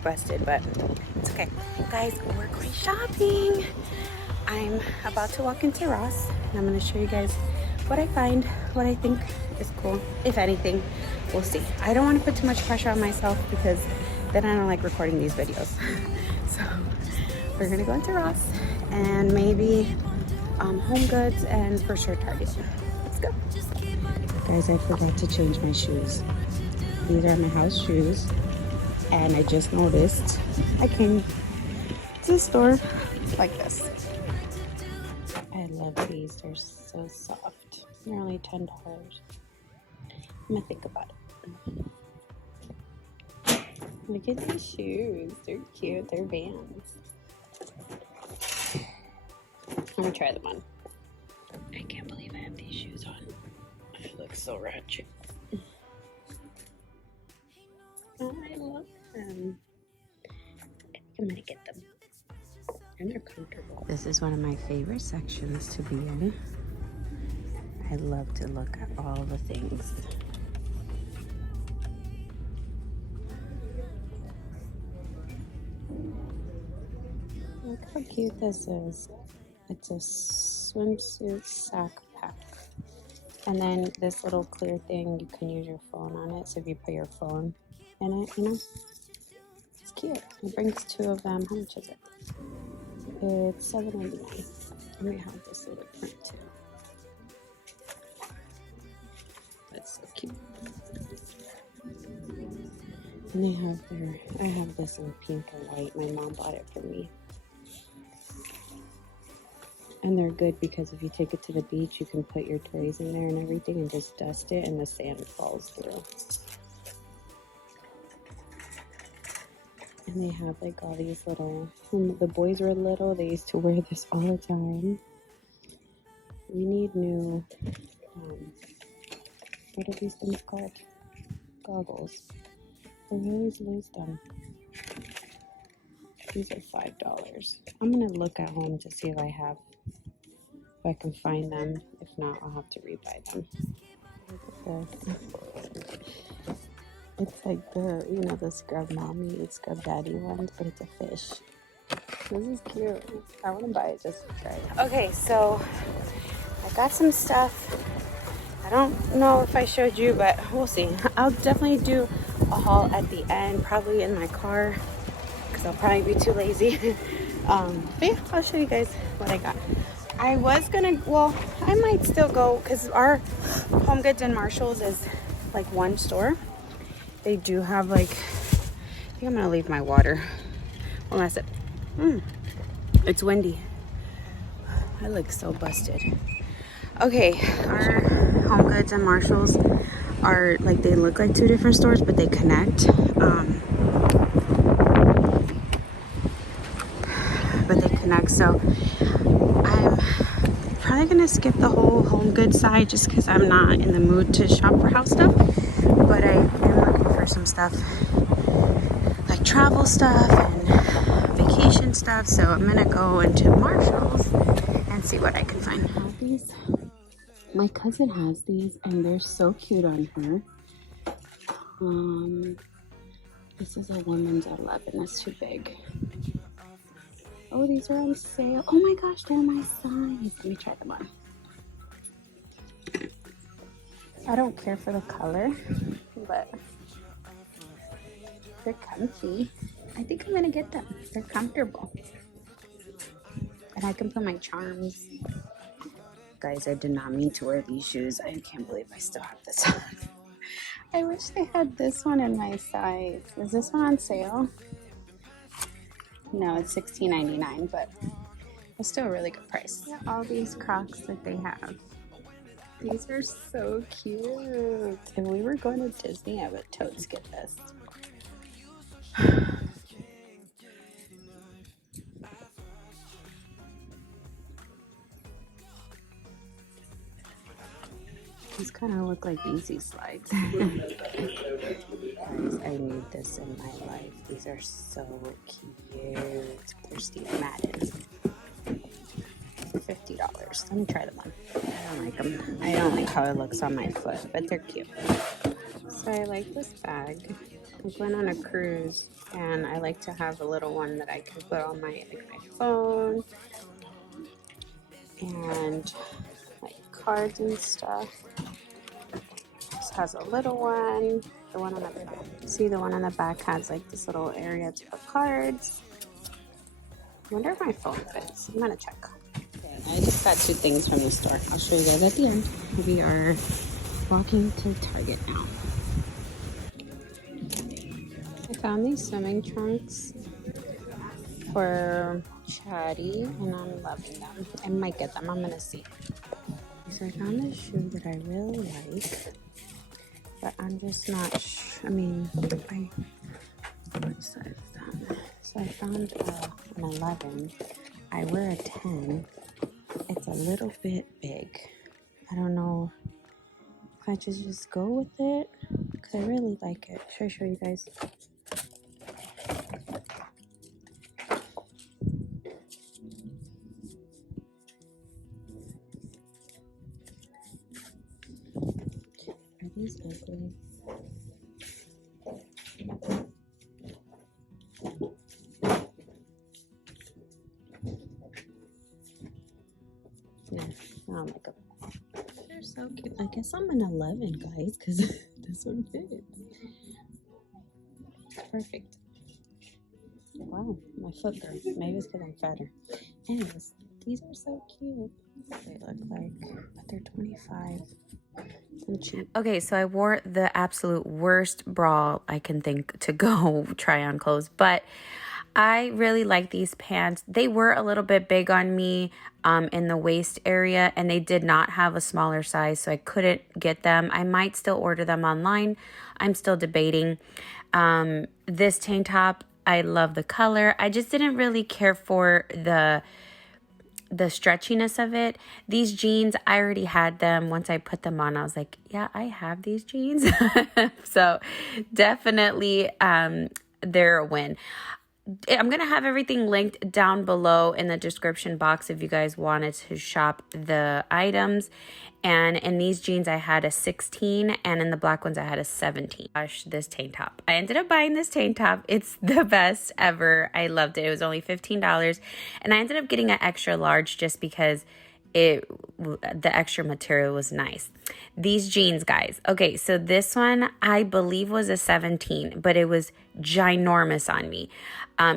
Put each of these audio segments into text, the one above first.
bit busted, but it's okay. Guys, we're going shopping. I'm about to walk into Ross, and I'm gonna show you guys what I find, what I think is cool. If anything, we'll see. I don't want to put too much pressure on myself because then I don't like recording these videos. So we're gonna go into Ross and maybe Home Goods and for sure Target. Let's go. Guys, I forgot to change my shoes. These are my house shoes, and I just noticed I came to the store like this. I love these. They're so soft. They're only $10. I'm gonna think about it. Look at these shoes. They're cute. They're Vans. I'm gonna try them on. I can't believe I have these shoes on. I look so ratchet. Oh, I love them. I think I'm gonna get them. And they're comfortable. This is one of my favorite sections to be in. I love to look at all the things. Look how cute this is. It's a swimsuit sack pack. And then this little clear thing, you can use your phone on it. So if you put your phone in it, you know, it's cute. It brings 2 of them. How much is it? It's $7.99. And they have this little print too. That's so cute. And they have I have this in pink and white. My mom bought it for me. And they're good because if you take it to the beach, you can put your toys in there and everything and just dust it and the sand falls through. And they have like all these little, when the boys were little, they used to wear this all the time. We need new, what are these things called? Goggles. I always lose them. These are $5. I'm gonna look at home to see if I can find them. If not, I'll have to rebuy them. Look at this. It's like the, you know, the Scrub Mommy and Scrub Daddy ones, but it's a fish. This is cute. I want to buy it just to try it. Okay, so I got some stuff. I don't know if I showed you, but we'll see. I'll definitely do a haul at the end, probably in my car, because I'll probably be too lazy. But yeah, I'll show you guys what I got. I was gonna, well, I might still go, because our Home Goods and Marshalls is like one store. They do have like, I think I'm gonna leave my water. Well, that's it. It's windy. I look so busted. Okay, our Home Goods and Marshalls are like, they look like 2 different stores, but they connect. So I'm probably gonna skip the whole Home Goods side just because I'm not in the mood to shop for house stuff. But I am looking for some stuff like travel stuff and vacation stuff. So I'm gonna go into Marshalls and see what I can find. I have these. My cousin has these and they're so cute on her. This is a woman's 11. That's too big. Oh, these are on sale. Oh my gosh, they're my size. Let me try them on. I don't care for the color, but they're comfy. I think I'm gonna get them. They're comfortable. And I can put my charms. Guys, I did not mean to wear these shoes. I can't believe I still have this on. I wish they had this one in my size. Is this one on sale? No, it's $16.99, but it's still a really good price. All these Crocs that they have. These are so cute. If we were going to Disney, I would totes get this. These kind of look like easy slides. Guys, I need this in my life. These are so cute. They're Steve Madden. $50. Let me try them on. I don't like them. I don't like how it looks on my foot, but they're cute. So I like this bag. went on a cruise, and I like to have a little one that I can put on my phone and like cards and stuff. This has a little one. The one on the back. See, the one on the back has like this little area to put cards. I wonder if my phone fits. I'm gonna check. Okay, I just got 2 things from the store. I'll show you guys at the end. We are walking to Target now. I found these swimming trunks for Chatty, and I'm loving them. I might get them. I'm gonna see. So I found this shoe that I really like, but I'm just not what size is that? So I found an 11. I wear a 10. It's a little bit big. I don't know if I should just go with it, because I really like it. Should I show you guys? Are these ugly? Yeah, I don't like them. They're so cute. I guess I'm an 11, guys, because this one fits. Perfect. Wow, my foot hurts. Maybe it's because I'm fatter. Anyways, these are so cute. They look like, but they're 25. Okay, so I wore the absolute worst bra I can think to go try on clothes, but I really like these pants. They were a little bit big on me in the waist area, and they did not have a smaller size, so I couldn't get them. I might still order them online. I'm still debating. This tank top, I love the color. I just didn't really care for the stretchiness of it. These jeans, I already had them. Once I put them on, I was like, yeah, I have these jeans. So definitely they're a win. I'm going to have everything linked down below in the description box if you guys wanted to shop the items. And in these jeans, I had a 16, and in the black ones, I had a 17. Gosh, this tank top. I ended up buying this tank top. It's the best ever. I loved it. It was only $15, and I ended up getting an extra large just because the extra material was nice. These jeans, guys. Okay, so this one I believe was a 17, but it was ginormous on me.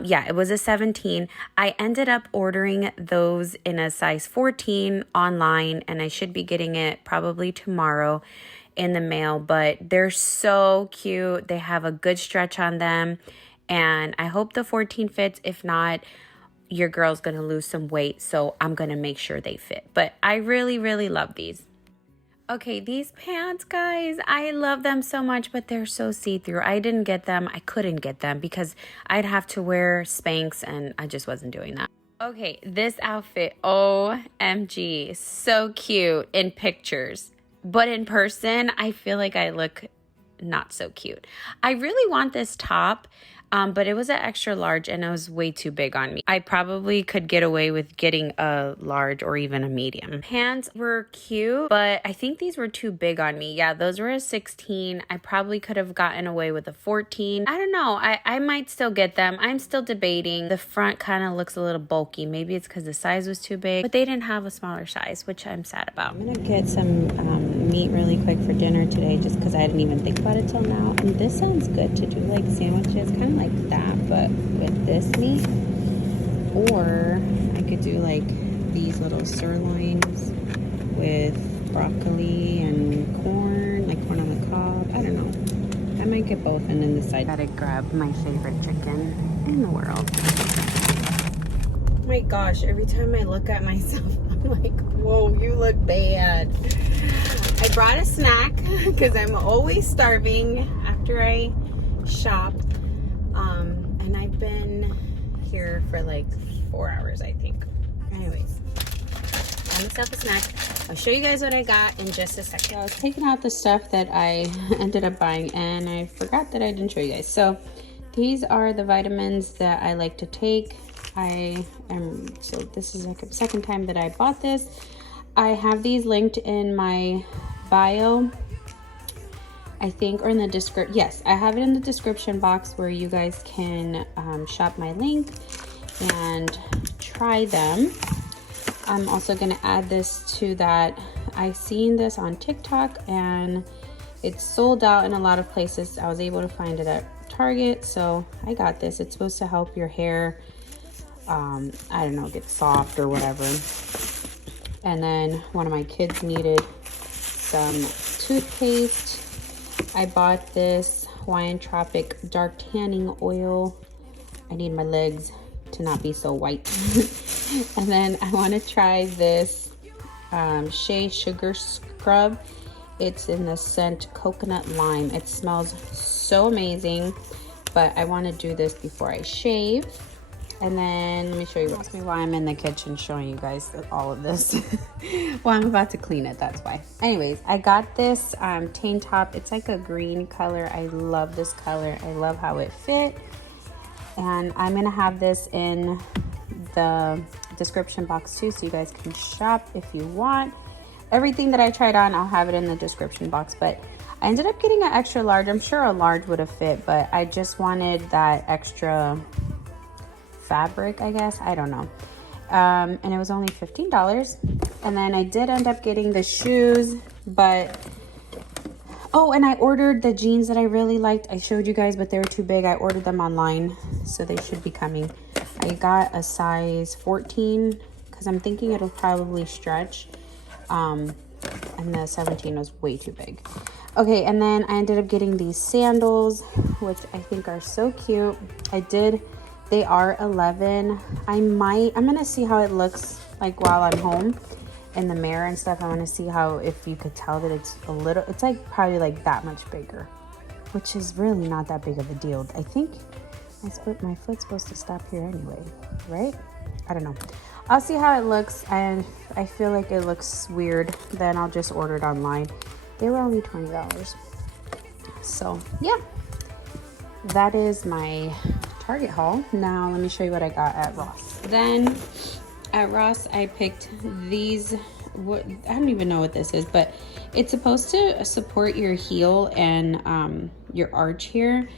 Yeah, it was a 17. I ended up ordering those in a size 14 online, and I should be getting it probably tomorrow in the mail, but they're so cute. They have a good stretch on them, and I hope the 14 fits. If not, your girl's gonna lose some weight, so I'm gonna make sure they fit. But I really, really love these. Okay, these pants, guys, I love them so much, but they're so see-through. I didn't get them. I couldn't get them because I'd have to wear Spanx, and I just wasn't doing that. Okay, this outfit, OMG, so cute in pictures. But in person, I feel like I look not so cute. I really want this top, but it was an extra large, and it was way too big on me. I probably could get away with getting a large or even a medium. Pants were cute, but I think these were too big on me. Yeah, those were a 16. I probably could have gotten away with a 14. I don't know. I might still get them. I'm still debating. The front kind of looks a little bulky. Maybe it's because the size was too big, but they didn't have a smaller size, which I'm sad about. I'm gonna get some meat really quick for dinner today, just because I didn't even think about it till now. And this sounds good to do like sandwiches, kind of like that, but with this meat. Or I could do like these little sirloins with broccoli and corn, like corn on the cob. I don't know. I might get both, and then decide. Gotta grab my favorite chicken in the world. Oh my gosh, every time I look at myself, I'm like, whoa, you look bad. I brought a snack because I'm always starving after I shop. And I've been here for like 4 hours, I think. Anyways, I myself a snack. I'll show you guys what I got in just a second. So I was taking out the stuff that I ended up buying, and I forgot that I didn't show you guys. So these are the vitamins that I like to take. So this is like the second time that I bought this. I have these linked in my bio. I think, or in the description. Yes, I have it in the description box where you guys can shop my link and try them. I'm also gonna add this to that. I seen this on TikTok and it's sold out in a lot of places. I was able to find it at Target, so I got this. It's supposed to help your hair, I don't know, get soft or whatever. And then one of my kids needed some toothpaste. I bought this Hawaiian Tropic Dark Tanning Oil. I need my legs to not be so white. And then I want to try this Shea Sugar Scrub. It's in the scent Coconut Lime. It smells so amazing, but I want to do this before I shave. And then let me show you. Ask me why I'm in the kitchen showing you guys all of this. Well, I'm about to clean it, that's why. Anyways, I got this tank top. It's like a green color. I love this color. I love how it fit. And I'm gonna have this in the description box too, so you guys can shop if you want. Everything that I tried on, I'll have it in the description box, but I ended up getting an extra large. I'm sure a large would have fit, but I just wanted that extra fabric, I guess. I don't know. And it was only $15. And then I did end up getting the shoes, but oh, and I ordered the jeans that I really liked. I showed you guys, but they were too big. I ordered them online, so they should be coming. I got a size 14 because I'm thinking it'll probably stretch. And the 17 was way too big. Okay, and then I ended up getting these sandals, which I think are so cute. They are 11. I'm gonna see how it looks like while I'm home in the mirror and stuff. I want to see how, if you could tell that it's like probably like that much bigger, which is really not that big of a deal. I think my foot's supposed to stop here anyway, right? I don't know. I'll see how it looks, and I feel like it looks weird, then I'll just order it online. They were only $20. So yeah, that is my Target haul. Now let me show you what I got at Ross. Then at Ross I picked these, I don't even know what this is, but it's supposed to support your heel and your arch here.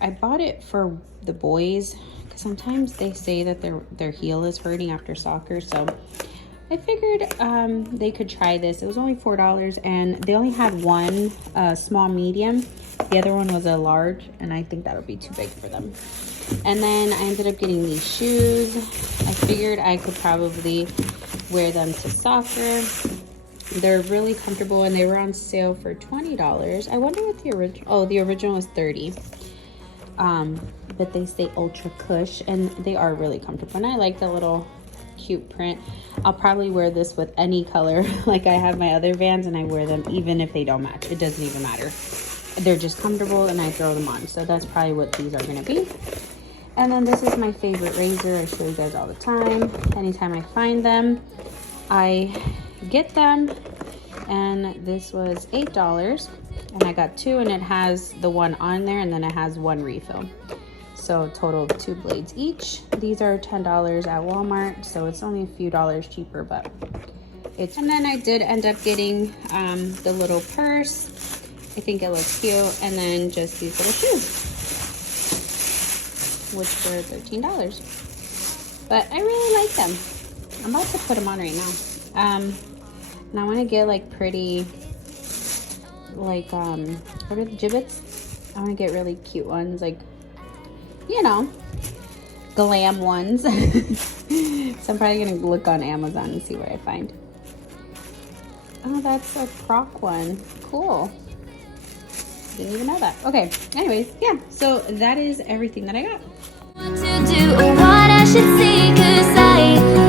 I bought it for the boys because sometimes they say that their heel is hurting after soccer, so I figured they could try this. It was only $4 and they only had one small medium. The other one was a large, and I think that'll be too big for them. And then I ended up getting these shoes. I figured I could probably wear them to soccer. They're really comfortable, and they were on sale for $20. I wonder what the original, oh, the original was $30. But they say Ultra Cush, and they are really comfortable. And I like the little cute print. I'll probably wear this with any color. Like I have my other Vans, and I wear them even if they don't match. It doesn't even matter. They're just comfortable, and I throw them on. So that's probably what these are gonna be. And then this is my favorite razor. I show you guys all the time. Anytime I find them, I get them. And this was $8, and I got two, and it has the one on there, and then it has one refill. So a total of 2 blades each. These are $10 at Walmart, so it's only a few dollars cheaper, but it's. And then I did end up getting the little purse. I think it looks cute, and then just these little shoes, which were $13. But I really like them. I'm about to put them on right now. And I want to get like pretty, like what are the gibbets? I want to get really cute ones, like, you know, glam ones. So I'm probably gonna look on Amazon and see what I find. Oh, that's a croc one. Cool. Didn't even know that. Okay, anyways, yeah, so that is everything that I got. What to do or what I should say, 'cause I